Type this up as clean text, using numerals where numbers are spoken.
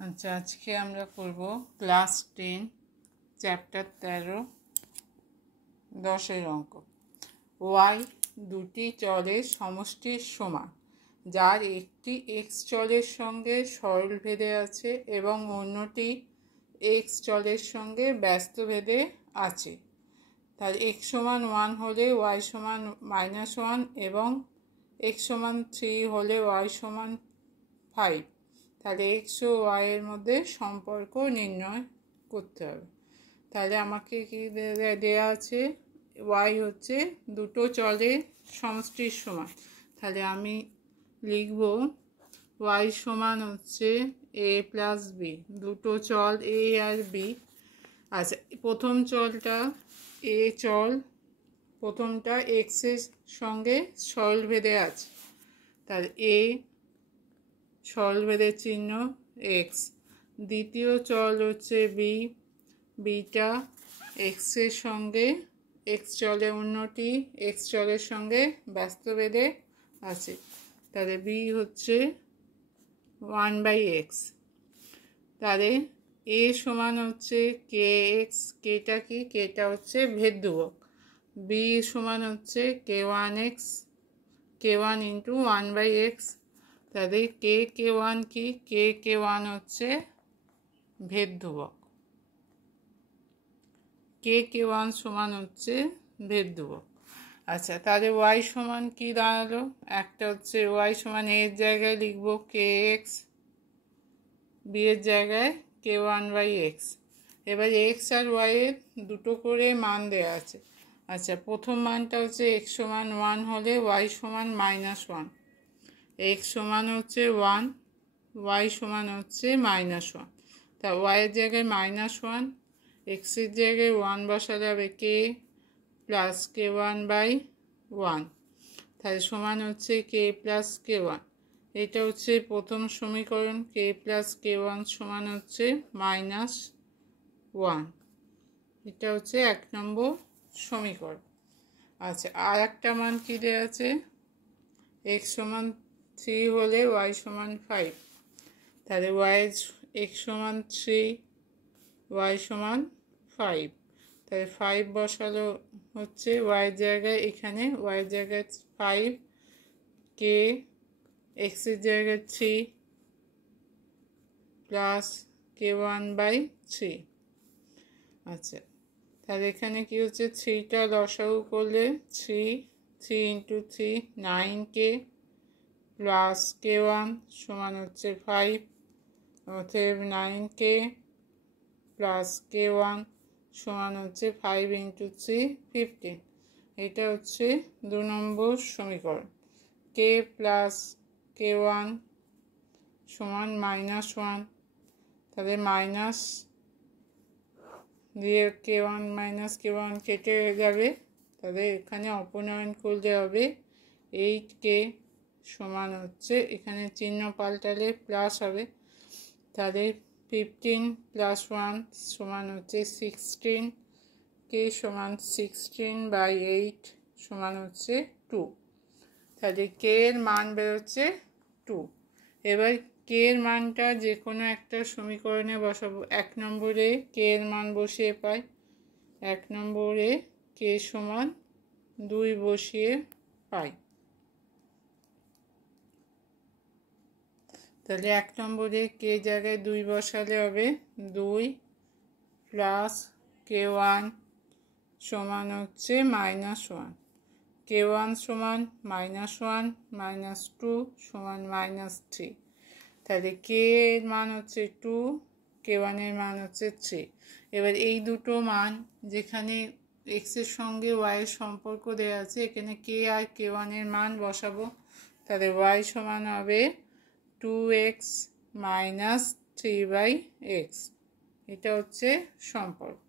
আচ্ছা, আজকে আমরা করব ক্লাস 10 চ্যাপ্টার 13 10-এর অঙ্ক। ওয়াই দুটি চলের সমষ্টির সমান, যার একটি এক্স চলের সঙ্গে সরলভেদে আছে এবং অন্যটি এক্স চলের সঙ্গে ব্যস্তভেদে আছে। তাহলে এক্স সমান 1 হলে ওয়াই সমান -1 এবং এক্স সমান 3 হলে ওয়াই সমান 5। তাহলে এক্স ও ওয়াইয়ের মধ্যে সম্পর্ক নির্ণয় করতে হবে। তাহলে আমাকে কি দেওয়া আছে, ওয়াই হচ্ছে দুটো চলের সমষ্টির সমান। তাহলে আমি লিখব ওয়াই সমান হচ্ছে এ প্লাস বি, দুটো চল এ আর বি। আচ্ছা, প্রথম চলটা এ চল, প্রথমটা এক্সের সঙ্গে সরলভেদে আছে, তাহলে এ সরলভেদের চিহ্ন এক্স। দ্বিতীয় চল হচ্ছে বি, বিটা এক্সের সঙ্গে এক্স চলে, অন্যটি এক্স চলের সঙ্গে ব্যস্তভেদে আছে, তাহলে বি হচ্ছে 1/x। তাহলে এ সমান হচ্ছে কে এক্স, কেটা কি, কেটা হচ্ছে ভেদ ধ্রুবক। বি সমান হচ্ছে k1x, k1 ইন্টু 1/x। তাহলে k1 কি, k1 হচ্ছে ভেদ ধ্রুবক, k1 সমান হচ্ছে ভেদ ধ্রুবক। আচ্ছা, তাহলে ওয়াই সমান কি দাঁড়ালো, একটা হচ্ছে ওয়াই সমান এর জায়গায় লিখবো kx, বি এর জায়গায় k1/x। এবার এক্স আর ওয়াই এর দুটো করে মান দেওয়া আছে। আচ্ছা, প্রথম মানটা হচ্ছে এক্স সমান 1 হলে ওয়াই সমান -1, এক্স সমান হচ্ছে 1, ওয়াই সমান হচ্ছে -1। তা ওয়াইয়ের জায়গায় -1, এক্সের জায়গায় 1 বসালে হবে কে প্লাস k1/1, তাহলে সমান হচ্ছে কে প্লাস k1। এটা হচ্ছে প্রথম সমীকরণ, কে প্লাস k1 সমান হচ্ছে -1। এটা হচ্ছে 1 নম্বর সমীকরণ। আচ্ছা, আর একটা মান কী দেওয়া আছে, এক্স সমান 3 হলে ওয়াই সমান 5। তাহলে ওয়াই এক্স সমান 3, ওয়াই সমান 5। তাহলে 5 বসালো হচ্ছে ওয়াই জায়গায়, এখানে ওয়াই জায়গায় 5, কে এক্সের জায়গায় 3 প্লাস k1/3। আচ্ছা, তাহলে এখানে কি হচ্ছে, 3টা লসাগু করলে 3 ইন্টু 3 9k প্লাস k1 সমান হচ্ছে 5, অতএব 9k প্লাস k1 সমান হচ্ছে 5 ইন্টু 3 15। এটা হচ্ছে 2 নম্বর সমীকরণ। k প্লাস k1 সমান -1, তাহলে মাইনাস দিয়ে k1 -k1 কেটে যাবে, তাহলে এখানে অপনয়ন করলে হবে 8k সমান হচ্ছে, এখানে চিহ্ন পাল্টালে প্লাস হবে, তাহলে 15 + 1 সমান হচ্ছে 16, k সমান 16/8 সমান হচ্ছে 2। তাহলে k এর মান বেরোচ্ছে 2। এবার কে এর মানটা যে কোনো একটা সমীকরণে বসাবো। 1 নম্বরে কে এর মান বসিয়ে পাই, 1 নম্বরে কে সমান 2 বসিয়ে পাই। তাহলে 1 নম্বরে কে জায়গায় 2 বসালে হবে 2 প্লাস k1 সমান হচ্ছে -1, k1 সমান -1 -2 সমান -3। তাহলে কে এর মান হচ্ছে 2, k1 এর মান হচ্ছে 3। এবার এই দুটো মান, যেখানে এক্সের সঙ্গে ওয়াইয়ের সম্পর্ক দেওয়া আছে, এখানে কে আর k1 এর মান বসাবো। তাহলে ওয়াই সমান হবে 2x - 3/x। এটা হচ্ছে সম্পর্ক।